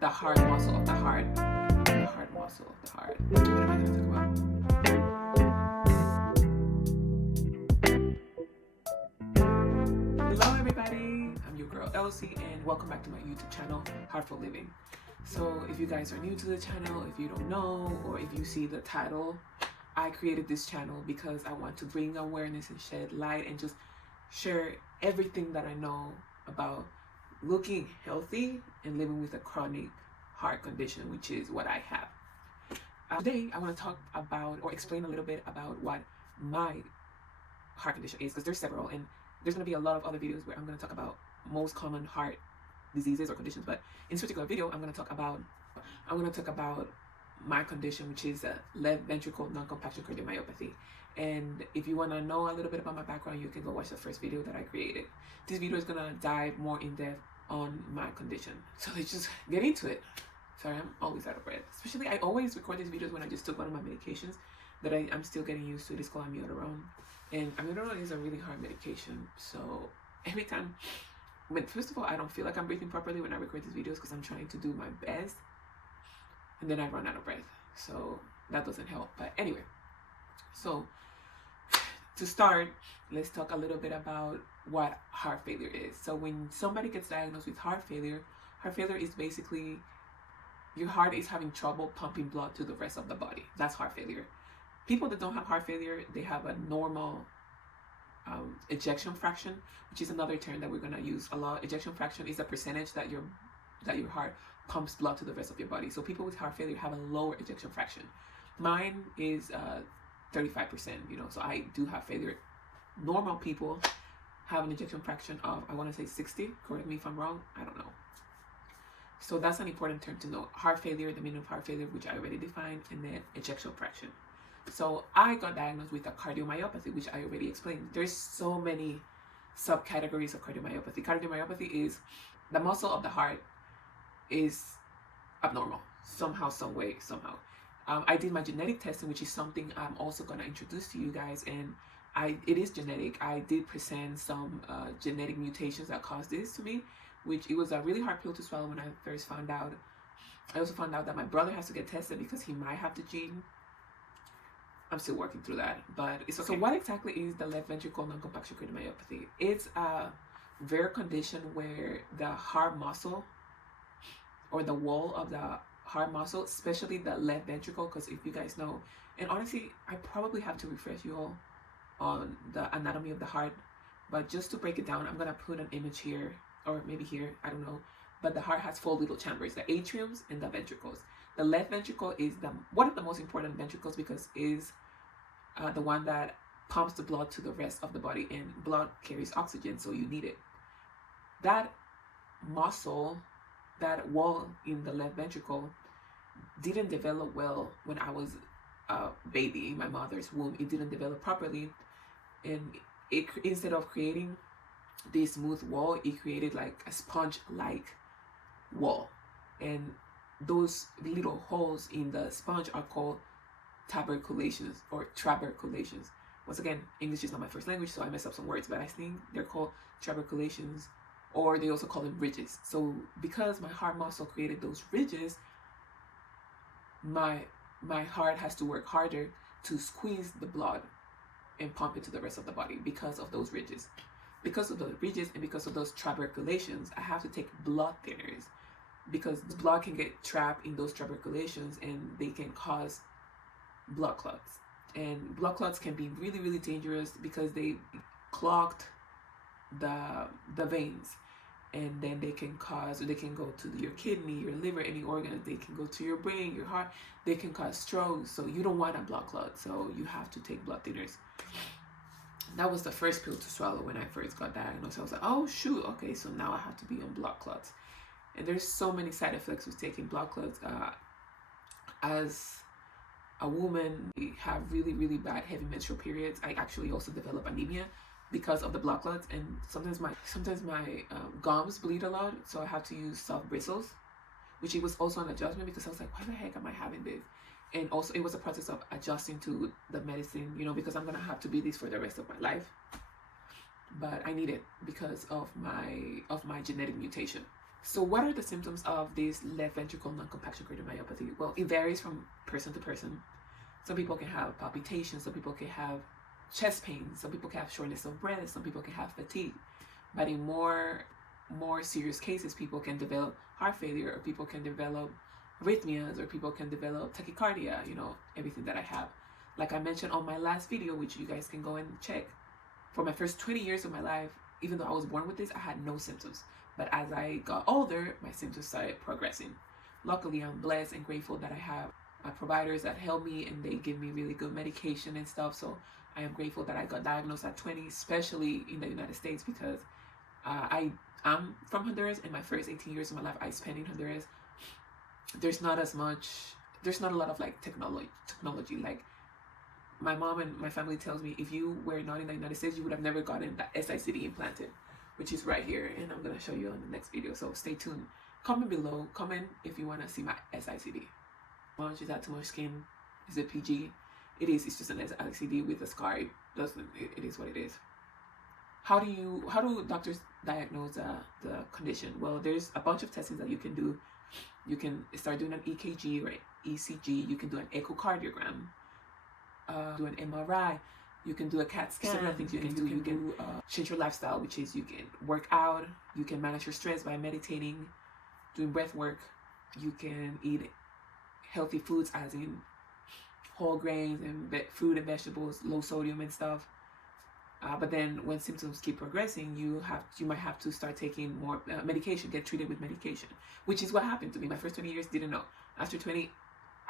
the heart muscle of the heart. The heart muscle of the heart. What am I going to talk about? Hello everybody, I'm your girl Elsy and welcome back to my YouTube channel, Heartful-Living. So if you guys are new to the channel, if you don't know, or if you see the title, I created this channel because I want to bring awareness and shed light and just share everything that I know about looking healthy and living with a chronic heart condition, which is what I have. Today I want to talk about or explain a little bit about what my heart condition is, because there's several, and there's going to be a lot of other videos where I'm going to talk about most common heart diseases or conditions, but in this particular video I'm going to talk about my condition, which is left ventricle non-compaction cardiomyopathy. And if you want to know a little bit about my background, you can go watch the first video that I created. This video is going to dive more in depth on my condition, so let's just get into it. Sorry, I'm always out of breath. Especially, I always record these videos when I just took one of my medications that I'm still getting used to. It's called amiodarone, and amiodarone is a really hard medication. So every time, first of all, I don't feel like I'm breathing properly when I record these videos because I'm trying to do my best, and then I run out of breath. So that doesn't help. But anyway, so to start, let's talk a little bit about what heart failure is. So when somebody gets diagnosed with heart failure is basically your heart is having trouble pumping blood to the rest of the body. That's heart failure. People that don't have heart failure, they have a normal ejection fraction, which is another term that we're going to use a lot. Ejection fraction is a percentage that your heart pumps blood to the rest of your body. So people with heart failure have a lower ejection fraction. Mine is 35%, so I do have failure. Normal people have an ejection fraction of, I want to say 60. Correct me if I'm wrong. I don't know. So that's an important term to know. Heart failure, the meaning of heart failure, which I already defined, and then ejection fraction. So I got diagnosed with a cardiomyopathy, which I already explained. There's so many subcategories of cardiomyopathy. Cardiomyopathy is the muscle of the heart is abnormal somehow, some way, somehow. I did my genetic testing, which is something I'm also going to introduce to you guys, and it is genetic. I did present some genetic mutations that caused this to me, which it was a really hard pill to swallow when I first found out. I also found out that my brother has to get tested because he might have the gene. I'm still working through that, but it's okay. So what exactly is the left ventricle non-compaction cardiomyopathy? It's a rare condition where the heart muscle or the wall of the heart muscle, especially the left ventricle, because if you guys know, and honestly, I probably have to refresh you all on the anatomy of the heart, but just to break it down, I'm going to put an image here, or maybe here, I don't know, but the heart has 4 little chambers, the atriums and the ventricles. The left ventricle is one of the most important ventricles because it is the one that pumps the blood to the rest of the body, and blood carries oxygen, so you need it. That muscle, that wall in the left ventricle didn't develop well when I was a baby in my mother's womb. It didn't develop properly, and instead of creating this smooth wall, it created like a sponge-like wall, and those little holes in the sponge are called tuberculations or traberculations. Once again, English is not my first language, so I mess up some words, but I think they're called traberculations, or they also call them ridges. So because my heart muscle created those ridges, my heart has to work harder to squeeze the blood and pump it to the rest of the body because of those ridges. Because of those ridges and because of those tuberculations, I have to take blood thinners because the blood can get trapped in those tuberculations and they can cause blood clots. And blood clots can be really, really dangerous because they clogged the veins, and then they can go to your kidney, your liver, any organ. They can go to your brain, your heart. They can cause strokes. So you don't want a blood clot, so you have to take blood thinners. That was the first pill to swallow when I first got diagnosed. I was like, oh shoot, okay, so now I have to be on blood clots. And there's so many side effects with taking blood clots. As a woman, we have really, really bad heavy menstrual periods. I actually also develop anemia because of the blood clots, and sometimes my gums bleed a lot, so I have to use soft bristles, which it was also an adjustment because I was like, why the heck am I having this? And also it was a process of adjusting to the medicine, because I'm gonna have to be this for the rest of my life. But I need it because of my genetic mutation. So what are the symptoms of this left ventricle non-compaction cardiomyopathy? Well, it varies from person to person. Some people can have palpitations, some people can have chest pain, some people can have shortness of breath, some people can have fatigue. But in more serious cases, people can develop heart failure, or people can develop arrhythmias, or people can develop tachycardia, you know, everything that I have. Like I mentioned on my last video, which you guys can go and check, for my first 20 years of my life, even though I was born with this, I had no symptoms. But as I got older, my symptoms started progressing. Luckily, I'm blessed and grateful that I have providers that help me, and they give me really good medication and stuff. So I am grateful that I got diagnosed at 20, especially in the United States, because I'm from Honduras, and my first 18 years of my life I spent in Honduras. There's not a lot of like technology. Like, my mom and my family tells me, if you were not in the United States, you would have never gotten that SICD implanted, which is right here, and I'm gonna show you on the next video. So stay tuned. Comment below. Comment if you wanna see my SICD. Is that too much skin? Is it PG? It is. It's just an SICD with a scar. It is what it is. How do doctors diagnose the condition? Well, there's a bunch of testings that you can do. You can start doing an EKG or ECG. You can do an echocardiogram. Do an MRI. You can do a CAT scan. Several things you can do. You can change your lifestyle, which is you can work out. You can manage your stress by meditating, doing breath work. You can eat healthy foods, as in whole grains and fruit and vegetables, low sodium and stuff. But then when symptoms keep progressing, you might have to start taking more medication, get treated with medication, which is what happened to me. My first 20 years, didn't know. After 20,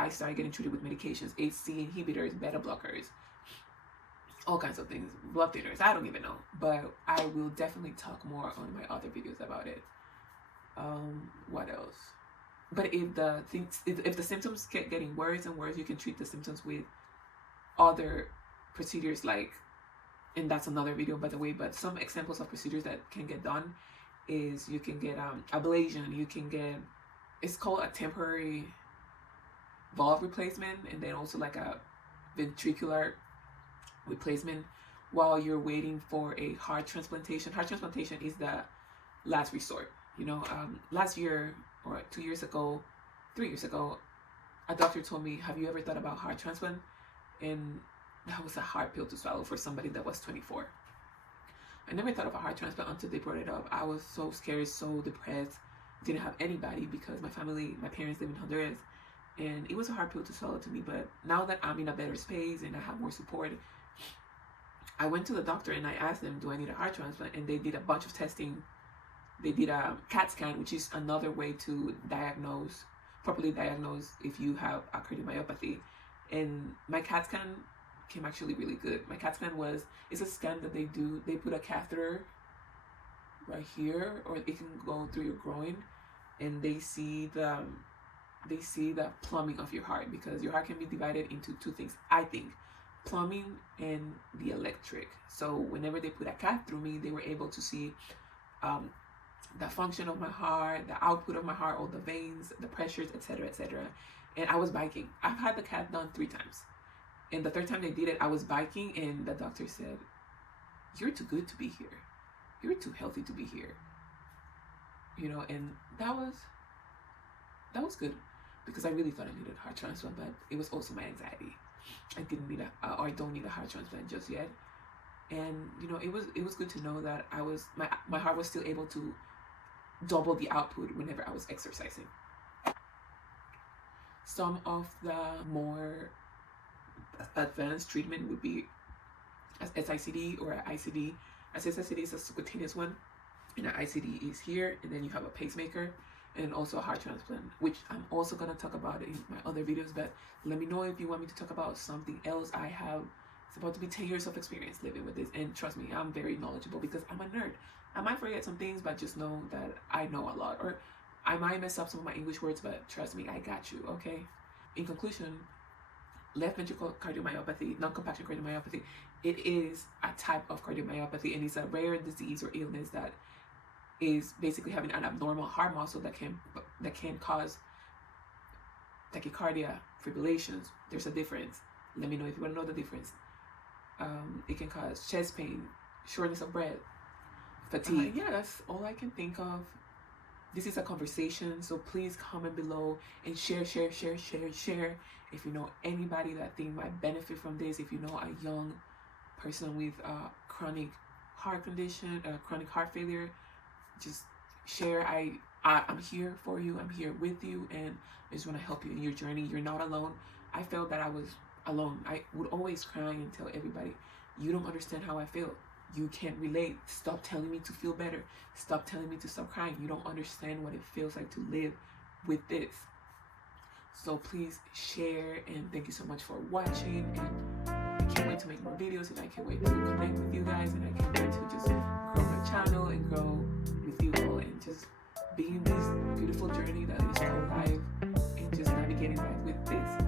I started getting treated with medications, HC inhibitors, beta blockers, all kinds of things, blood thinners, I don't even know. But I will definitely talk more on my other videos about it. What else? But if the symptoms keep getting worse and worse, you can treat the symptoms with other procedures, like, and that's another video, by the way, but some examples of procedures that can get done is you can get ablation, you can get, it's called a temporary valve replacement, and then also like a ventricular replacement while you're waiting for a heart transplantation. Heart transplantation is the last resort. You know, last year or 2 years ago, 3 years ago, a doctor told me, have you ever thought about heart transplant? And that was a hard pill to swallow for somebody that was 24. I never thought of a heart transplant until they brought it up. I was so scared, so depressed, didn't have anybody, because my parents live in Honduras, and it was a hard pill to swallow to me. But now that I'm in a better space and I have more support, I went to the doctor and I asked them, do I need a heart transplant? And they did a bunch of testing. They did a CAT scan, which is another way to properly diagnose if you have a cardiomyopathy. And my CAT scan came actually really good. My CAT scan it's a scan that they do. They put a catheter right here, or it can go through your groin, and they see the plumbing of your heart, because your heart can be divided into two things, I think, plumbing and the electric. So whenever they put a cath through me, they were able to see the function of my heart, the output of my heart, all the veins, the pressures, etc., etc. And I was biking. I've had the cath done 3 times. And the 3rd time they did it, I was biking, and the doctor said, you're too good to be here. You're too healthy to be here. You know, and that was good, because I really thought I needed a heart transplant, but it was also my anxiety. I didn't need I don't need a heart transplant just yet. And, you know, it was good to know that my heart was still able to double the output whenever I was exercising. Some of the more advanced treatment would be as SICD or an ICD. As SICD is a subcutaneous one, and an ICD is here, and then you have a pacemaker, and also a heart transplant, which I'm also going to talk about in my other videos. But let me know if you want me to talk about something else. It's about to be 10 years of experience living with this, and trust me, I'm very knowledgeable, because I'm a nerd. I might forget some things, but just know that I know a lot, or I might mess up some of my English words, but trust me, I got you, okay? In conclusion, left ventricle cardiomyopathy, non-compaction cardiomyopathy, it is a type of cardiomyopathy, and it's a rare disease or illness that is basically having an abnormal heart muscle that can cause tachycardia, fibrillations. There's a difference. Let me know if you want to know the difference. It can cause chest pain, shortness of breath, fatigue. Yeah, that's all I can think of. this is a conversation, so please comment below and share. If you know anybody that think might benefit from this, if you know a young person with chronic heart condition, chronic heart failure, just share. I'm here for you. I'm here with you, and I just want to help you in your journey. You're not alone. I felt that I was alone. I would always cry and tell everybody, you don't understand how I feel. You can't relate. Stop telling me to feel better. Stop telling me to stop crying. You don't understand what it feels like to live with this. So please share, and thank you so much for watching. And I can't wait to make more videos, and I can't wait to connect with you guys, and I can't wait to just grow my channel and grow with you all, and just be in this beautiful journey that is called life, and just navigating life with this.